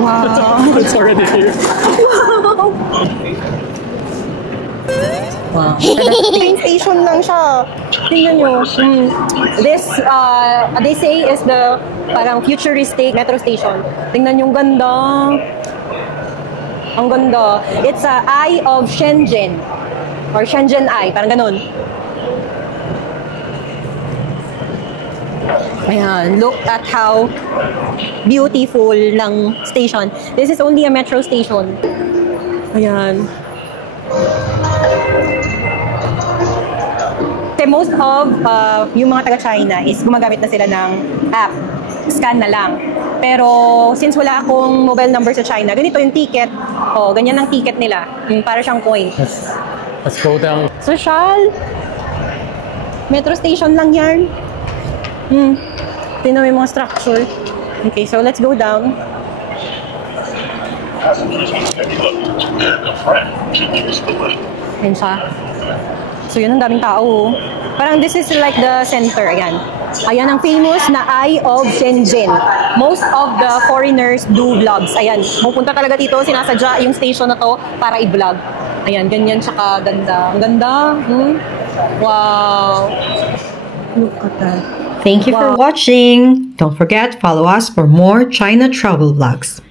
Wow. It's already here. Wow. Train station lang siya. Tingnan nyo. This, they say is the parang futuristic metro station. Tingnan yung ganda. Ang ganda. It's a Eye of Shenzhen. Or Shenzhen Eye. Parang ganun. Ayan. Look at how beautiful ng station. This is only a metro station. Ayan. Kasi most of yung mga taga-China is gumagamit na sila ng app. Scan na lang. Pero since wala akong mobile number sa China, ganito yung ticket. Oh, ganyan ang ticket nila. Para siyang coin. Let's go down. Social. Metro station lang yan. Tingnan mo yung mga structure. Okay, so let's go down. Ayan siya. So yun, ang daming tao. Parang this is like the center. Ayan. Ayan ang famous na Eye of Shenzhen. Most of the foreigners do vlogs. Ayan. Pupunta talaga dito. Sinasadya yung station na to para i-vlog. Ayan. Ganyan siya kaganda. Ang ganda. Wow. Look at that. Thank you for watching. Don't forget, follow us for more China travel vlogs.